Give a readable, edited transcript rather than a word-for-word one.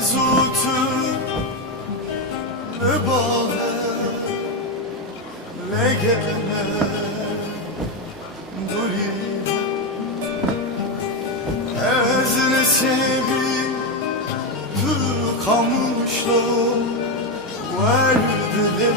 زوت لباه لگنه دوری از نسبی تو kamışlo verdiler